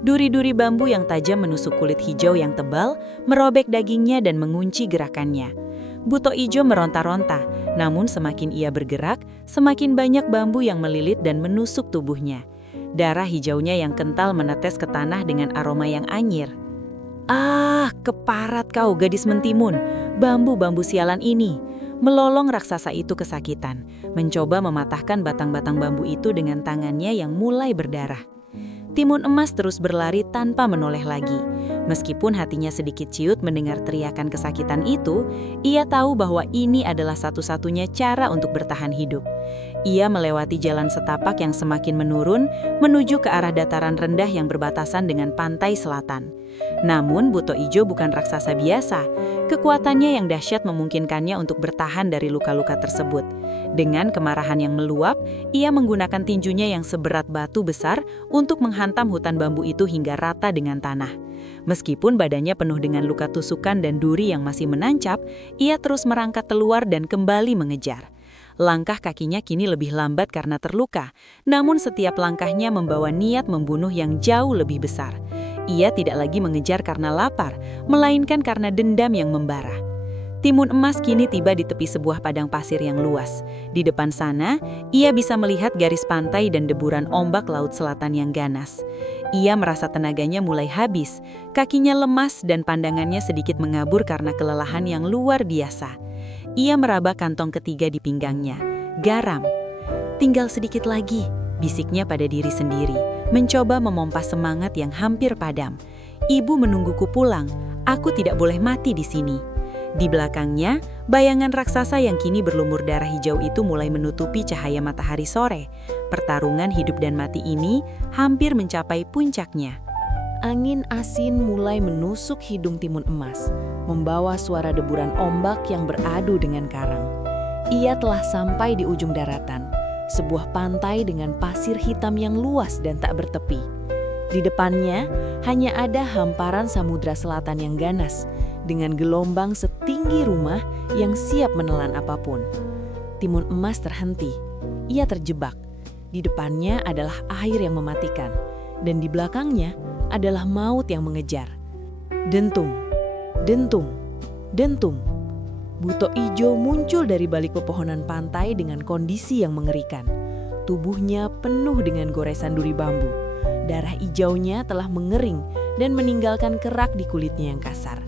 Duri-duri bambu yang tajam menusuk kulit hijau yang tebal, merobek dagingnya dan mengunci gerakannya. Buto ijo meronta-ronta, namun semakin ia bergerak, semakin banyak bambu yang melilit dan menusuk tubuhnya. Darah hijaunya yang kental menetes ke tanah dengan aroma yang anyir. "Ah, keparat kau gadis mentimun, bambu-bambu sialan ini!" Melolong raksasa itu kesakitan, mencoba mematahkan batang-batang bambu itu dengan tangannya yang mulai berdarah. Timun Emas terus berlari tanpa menoleh lagi. Meskipun hatinya sedikit ciut mendengar teriakan kesakitan itu, ia tahu bahwa ini adalah satu-satunya cara untuk bertahan hidup. Ia melewati jalan setapak yang semakin menurun, menuju ke arah dataran rendah yang berbatasan dengan pantai selatan. Namun buto ijo bukan raksasa biasa. Kekuatannya yang dahsyat memungkinkannya untuk bertahan dari luka-luka tersebut. Dengan kemarahan yang meluap, ia menggunakan tinjunya yang seberat batu besar untuk menghantam hutan bambu itu hingga rata dengan tanah. Meskipun badannya penuh dengan luka tusukan dan duri yang masih menancap, ia terus merangkak keluar dan kembali mengejar. Langkah kakinya kini lebih lambat karena terluka, namun setiap langkahnya membawa niat membunuh yang jauh lebih besar. Ia tidak lagi mengejar karena lapar, melainkan karena dendam yang membara. Timun Emas kini tiba di tepi sebuah padang pasir yang luas. Di depan sana, ia bisa melihat garis pantai dan deburan ombak laut selatan yang ganas. Ia merasa tenaganya mulai habis, kakinya lemas dan pandangannya sedikit mengabur karena kelelahan yang luar biasa. Ia meraba kantong ketiga di pinggangnya. Garam. "Tinggal sedikit lagi," bisiknya pada diri sendiri, mencoba memompa semangat yang hampir padam. Ibu menungguku pulang, aku tidak boleh mati di sini. Di belakangnya, bayangan raksasa yang kini berlumur darah hijau itu mulai menutupi cahaya matahari sore. Pertarungan hidup dan mati ini hampir mencapai puncaknya. Angin asin mulai menusuk hidung Timun Emas, membawa suara deburan ombak yang beradu dengan karang. Ia telah sampai di ujung daratan, sebuah pantai dengan pasir hitam yang luas dan tak bertepi. Di depannya hanya ada hamparan samudra selatan yang ganas, dengan gelombang setinggi rumah yang siap menelan apapun. Timun Emas terhenti. Ia terjebak. Di depannya adalah air yang mematikan, dan di belakangnya adalah maut yang mengejar. Dentung, dentung, dentung. Buto ijo muncul dari balik pepohonan pantai dengan kondisi yang mengerikan. Tubuhnya penuh dengan goresan duri bambu. Darah hijaunya telah mengering dan meninggalkan kerak di kulitnya yang kasar.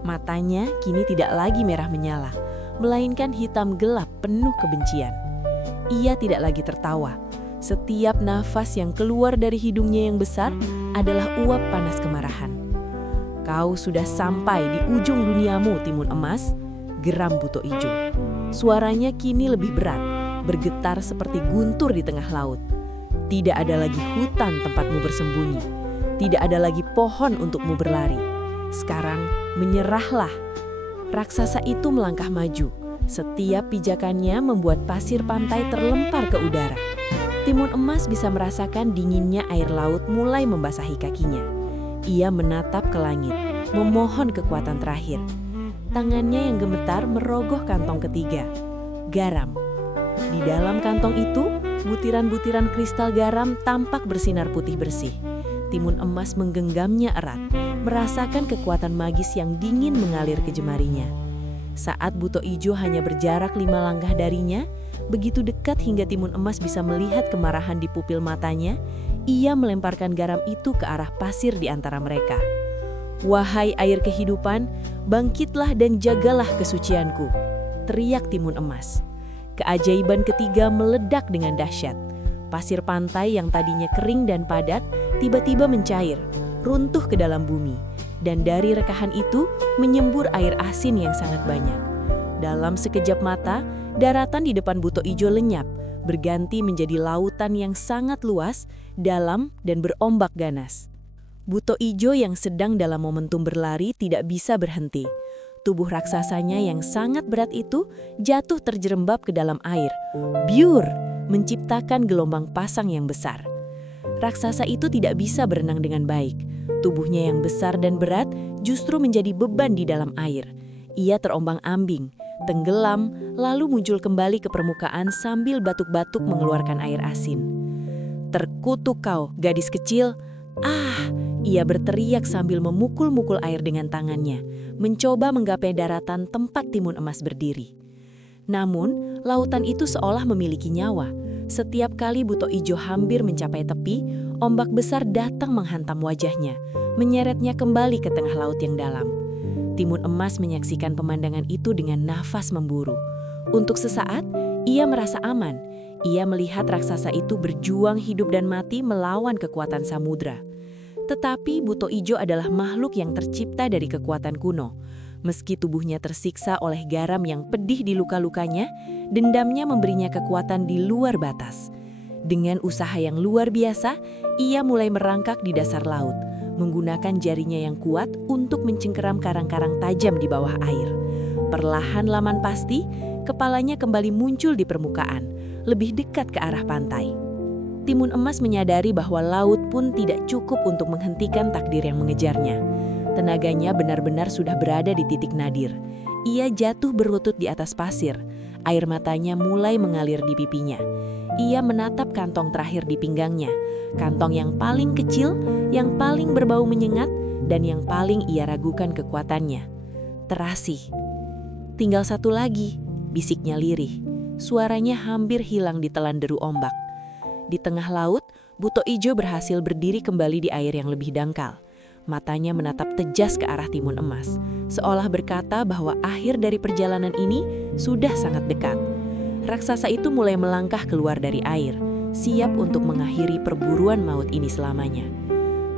Matanya kini tidak lagi merah menyala, melainkan hitam gelap penuh kebencian. Ia tidak lagi tertawa. Setiap nafas yang keluar dari hidungnya yang besar adalah uap panas kemarahan. "Kau sudah sampai di ujung duniamu, Timun Emas," geram Buto Ijo. Suaranya kini lebih berat, bergetar seperti guntur di tengah laut. Tidak ada lagi hutan tempatmu bersembunyi. Tidak ada lagi pohon untukmu berlari. Sekarang menyerahlah. Raksasa itu melangkah maju. Setiap pijakannya membuat pasir pantai terlempar ke udara. Timun Emas bisa merasakan dinginnya air laut mulai membasahi kakinya. Ia menatap ke langit, memohon kekuatan terakhir. Tangannya yang gemetar merogoh kantong ketiga. Garam. Di dalam kantong itu, butiran-butiran kristal garam tampak bersinar putih bersih. Timun Emas menggenggamnya erat, merasakan kekuatan magis yang dingin mengalir ke jemarinya. Saat Buto Ijo hanya berjarak 5 langkah darinya, begitu dekat hingga Timun Emas bisa melihat kemarahan di pupil matanya, ia melemparkan garam itu ke arah pasir di antara mereka. "Wahai air kehidupan, bangkitlah dan jagalah kesucianku," teriak Timun Emas. Keajaiban ketiga meledak dengan dahsyat. Pasir pantai yang tadinya kering dan padat tiba-tiba mencair, runtuh ke dalam bumi. Dan dari rekahan itu menyembur air asin yang sangat banyak. Dalam sekejap mata, daratan di depan Buto Ijo lenyap, berganti menjadi lautan yang sangat luas, dalam dan berombak ganas. Buto Ijo yang sedang dalam momentum berlari tidak bisa berhenti. Tubuh raksasanya yang sangat berat itu jatuh terjerembab ke dalam air. Biur, menciptakan gelombang pasang yang besar. Raksasa itu tidak bisa berenang dengan baik. Tubuhnya yang besar dan berat justru menjadi beban di dalam air. Ia terombang-ambing, tenggelam, lalu muncul kembali ke permukaan sambil batuk-batuk mengeluarkan air asin. "Terkutuk kau, gadis kecil!" "Ah!" Ia berteriak sambil memukul-mukul air dengan tangannya, mencoba menggapai daratan tempat Timun Emas berdiri. Namun, lautan itu seolah memiliki nyawa. Setiap kali Buto Ijo hampir mencapai tepi, ombak besar datang menghantam wajahnya, menyeretnya kembali ke tengah laut yang dalam. Timun Emas menyaksikan pemandangan itu dengan nafas memburu. Untuk sesaat, ia merasa aman. Ia melihat raksasa itu berjuang hidup dan mati melawan kekuatan samudra. Tetapi Buto Ijo adalah makhluk yang tercipta dari kekuatan kuno. Meski tubuhnya tersiksa oleh garam yang pedih di luka-lukanya, dendamnya memberinya kekuatan di luar batas. Dengan usaha yang luar biasa, ia mulai merangkak di dasar laut, menggunakan jarinya yang kuat untuk mencengkeram karang-karang tajam di bawah air. Perlahan-laman pasti, kepalanya kembali muncul di permukaan, lebih dekat ke arah pantai. Timun Emas menyadari bahwa laut pun tidak cukup untuk menghentikan takdir yang mengejarnya. Tenaganya benar-benar sudah berada di titik nadir. Ia jatuh berlutut di atas pasir. Air matanya mulai mengalir di pipinya. Ia menatap kantong terakhir di pinggangnya. Kantong yang paling kecil, yang paling berbau menyengat, dan yang paling ia ragukan kekuatannya. Terasih. "Tinggal satu lagi," bisiknya lirih. Suaranya hampir hilang ditelan deru ombak. Di tengah laut, Buto Ijo berhasil berdiri kembali di air yang lebih dangkal. Matanya menatap tejas ke arah Timun Emas, seolah berkata bahwa akhir dari perjalanan ini sudah sangat dekat. Raksasa itu mulai melangkah keluar dari air. siap untuk mengakhiri perburuan maut ini selamanya.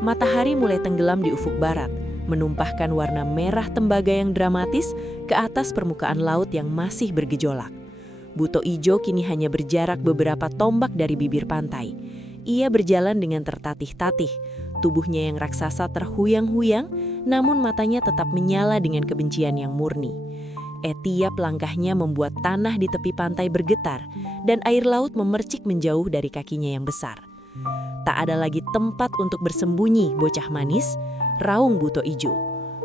Matahari mulai tenggelam di ufuk barat, menumpahkan warna merah tembaga yang dramatis ke atas permukaan laut yang masih bergejolak. Buto Ijo kini hanya berjarak beberapa tombak dari bibir pantai. Ia berjalan dengan tertatih-tatih, tubuhnya yang raksasa terhuyang-huyang, namun matanya tetap menyala dengan kebencian yang murni. Tiap langkahnya membuat tanah di tepi pantai bergetar, dan air laut memercik menjauh dari kakinya yang besar. Tak ada lagi tempat untuk bersembunyi, bocah manis, raung Buto Ijo.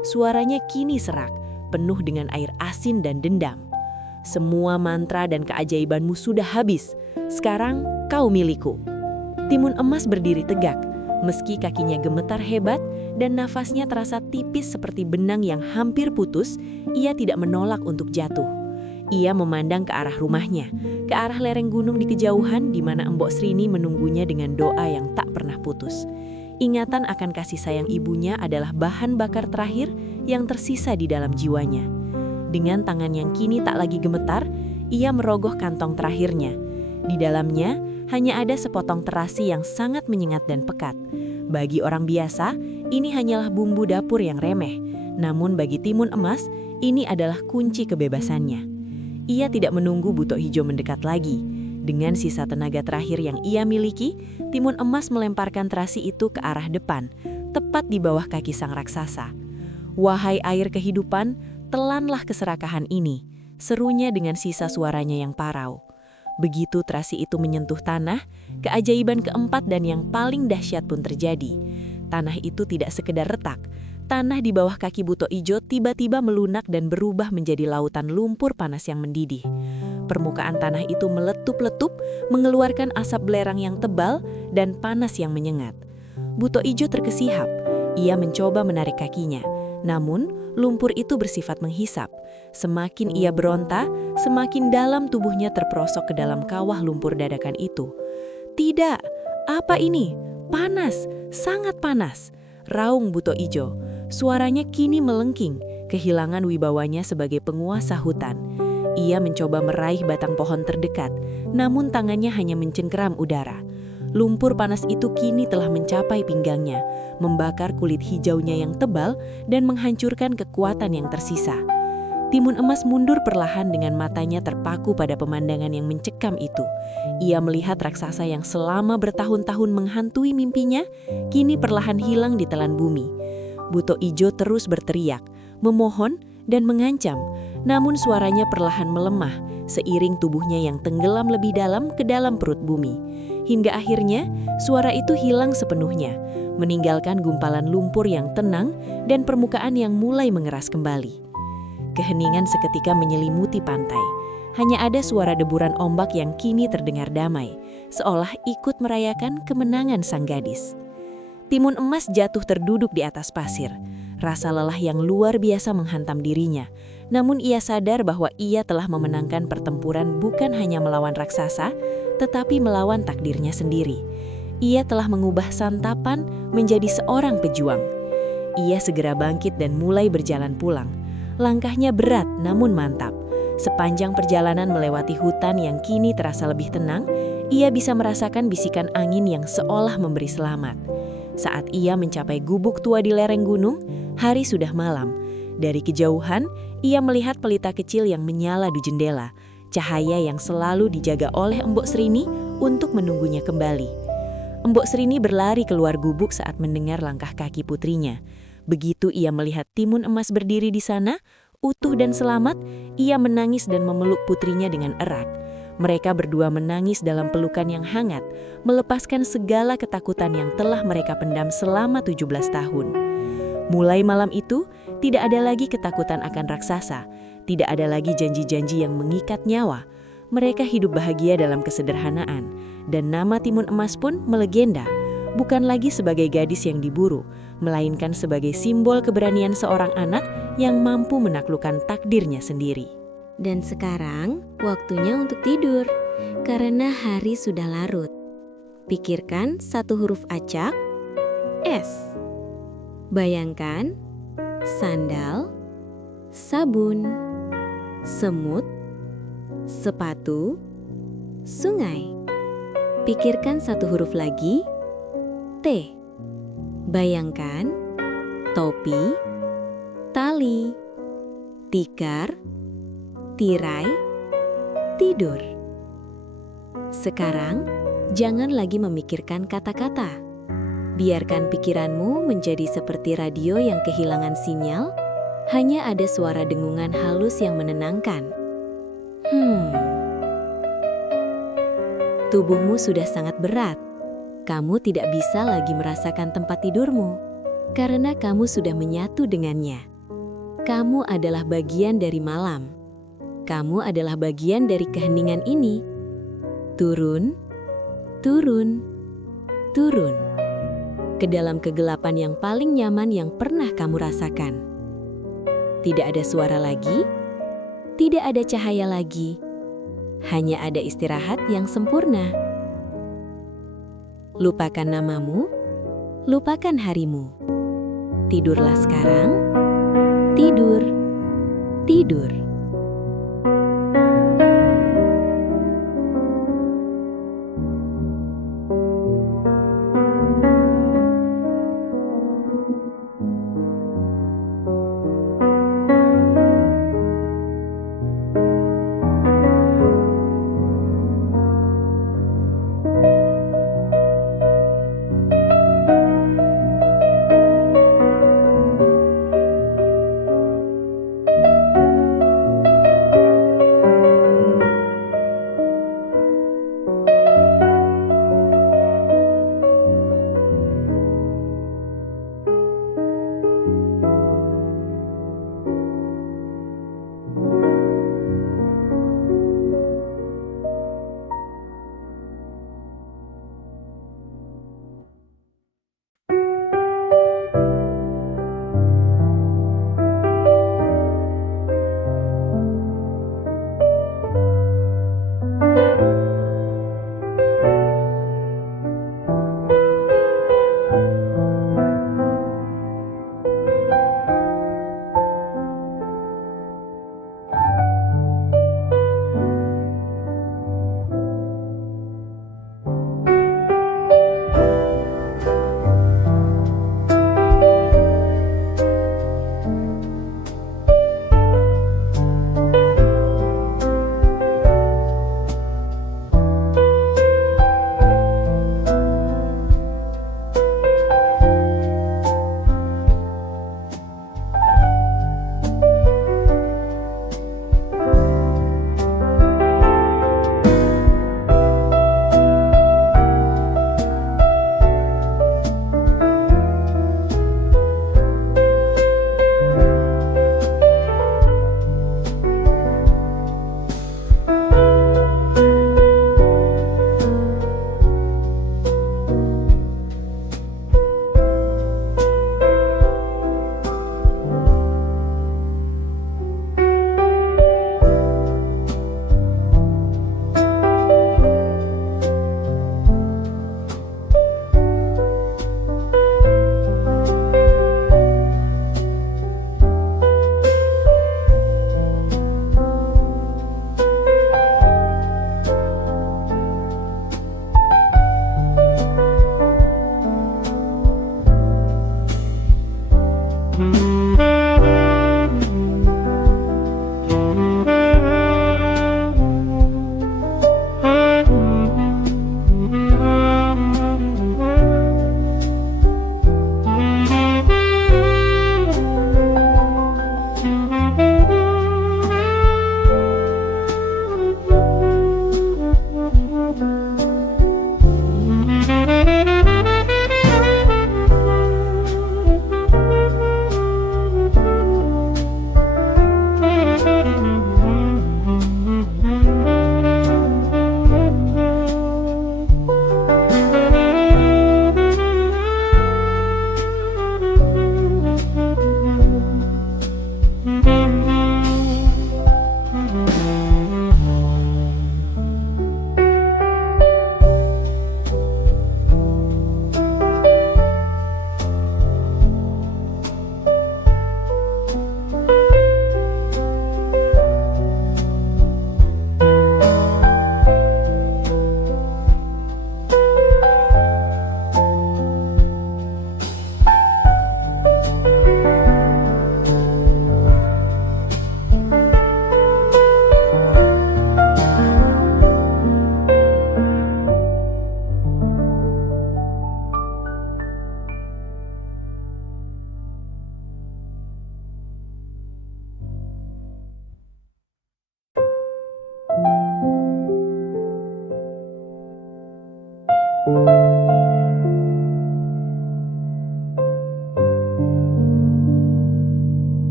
Suaranya kini serak, penuh dengan air asin dan dendam. Semua mantra dan keajaibanmu sudah habis, sekarang kau milikku. Timun Emas berdiri tegak, meski kakinya gemetar hebat dan nafasnya terasa tipis seperti benang yang hampir putus, ia tidak menolak untuk jatuh. Ia memandang ke arah rumahnya, ke arah lereng gunung di kejauhan di mana Embok Srini menunggunya dengan doa yang tak pernah putus. Ingatan akan kasih sayang ibunya adalah bahan bakar terakhir yang tersisa di dalam jiwanya. Dengan tangan yang kini tak lagi gemetar, ia merogoh kantong terakhirnya. Di dalamnya hanya ada sepotong terasi yang sangat menyengat dan pekat. Bagi orang biasa, ini hanyalah bumbu dapur yang remeh. Namun bagi Timun Emas, ini adalah kunci kebebasannya. Ia tidak menunggu Buto Ijo mendekat lagi. Dengan sisa tenaga terakhir yang ia miliki, Timun Emas melemparkan terasi itu ke arah depan, tepat di bawah kaki sang raksasa. "Wahai air kehidupan, telanlah keserakahan ini," serunya dengan sisa suaranya yang parau. Begitu terasi itu menyentuh tanah, keajaiban keempat dan yang paling dahsyat pun terjadi. Tanah itu tidak sekedar retak. Tanah di bawah kaki Buto Ijo tiba-tiba melunak dan berubah menjadi lautan lumpur panas yang mendidih. Permukaan tanah itu meletup-letup, mengeluarkan asap belerang yang tebal dan panas yang menyengat. Buto Ijo terkesihap. Ia mencoba menarik kakinya. Namun, lumpur itu bersifat menghisap. Semakin ia beronta, semakin dalam tubuhnya terperosok ke dalam kawah lumpur dadakan itu. "Tidak, apa ini? Panas, sangat panas," raung Buto Ijo. Suaranya kini melengking, kehilangan wibawanya sebagai penguasa hutan. Ia mencoba meraih batang pohon terdekat, namun tangannya hanya mencengkeram udara. Lumpur panas itu kini telah mencapai pinggangnya, membakar kulit hijaunya yang tebal dan menghancurkan kekuatan yang tersisa. Timun Emas mundur perlahan dengan matanya terpaku pada pemandangan yang mencekam itu. Ia melihat raksasa yang selama bertahun-tahun menghantui mimpinya, kini perlahan hilang di telan bumi. Buto Ijo terus berteriak, memohon dan mengancam, namun suaranya perlahan melemah, seiring tubuhnya yang tenggelam lebih dalam ke dalam perut bumi. Hingga akhirnya, suara itu hilang sepenuhnya, meninggalkan gumpalan lumpur yang tenang dan permukaan yang mulai mengeras kembali. Keheningan seketika menyelimuti pantai. Hanya ada suara deburan ombak yang kini terdengar damai, seolah ikut merayakan kemenangan sang gadis. Timun Emas jatuh terduduk di atas pasir. Rasa lelah yang luar biasa menghantam dirinya. Namun ia sadar bahwa ia telah memenangkan pertempuran bukan hanya melawan raksasa, tetapi melawan takdirnya sendiri. Ia telah mengubah santapan menjadi seorang pejuang. Ia segera bangkit dan mulai berjalan pulang. Langkahnya berat namun mantap. Sepanjang perjalanan melewati hutan yang kini terasa lebih tenang, ia bisa merasakan bisikan angin yang seolah memberi selamat. Saat ia mencapai gubuk tua di lereng gunung, hari sudah malam. Dari kejauhan, ia melihat pelita kecil yang menyala di jendela, cahaya yang selalu dijaga oleh Embok Srini untuk menunggunya kembali. Embok Srini berlari keluar gubuk saat mendengar langkah kaki putrinya. Begitu ia melihat Timun Emas berdiri di sana, utuh dan selamat, ia menangis dan memeluk putrinya dengan erat. Mereka berdua menangis dalam pelukan yang hangat, melepaskan segala ketakutan yang telah mereka pendam selama 17 tahun. Mulai malam itu, tidak ada lagi ketakutan akan raksasa, tidak ada lagi janji-janji yang mengikat nyawa. Mereka hidup bahagia dalam kesederhanaan, dan nama Timun Emas pun melegenda, bukan lagi sebagai gadis yang diburu, melainkan sebagai simbol keberanian seorang anak yang mampu menaklukkan takdirnya sendiri. Dan sekarang waktunya untuk tidur, karena hari sudah larut. Pikirkan satu huruf acak, S. Bayangkan sandal, sabun, semut, sepatu, sungai. Pikirkan satu huruf lagi, T. Bayangkan topi, tali, tikar, tirai, tidur. Sekarang, jangan lagi memikirkan kata-kata. Biarkan pikiranmu menjadi seperti radio yang kehilangan sinyal, hanya ada suara dengungan halus yang menenangkan. Tubuhmu sudah sangat berat. Kamu tidak bisa lagi merasakan tempat tidurmu, karena kamu sudah menyatu dengannya. Kamu adalah bagian dari malam. Kamu adalah bagian dari keheningan ini. Turun, turun, turun. Ke dalam kegelapan yang paling nyaman yang pernah kamu rasakan. Tidak ada suara lagi, tidak ada cahaya lagi. Hanya ada istirahat yang sempurna. Lupakan namamu, lupakan harimu. Tidurlah sekarang, tidur, tidur.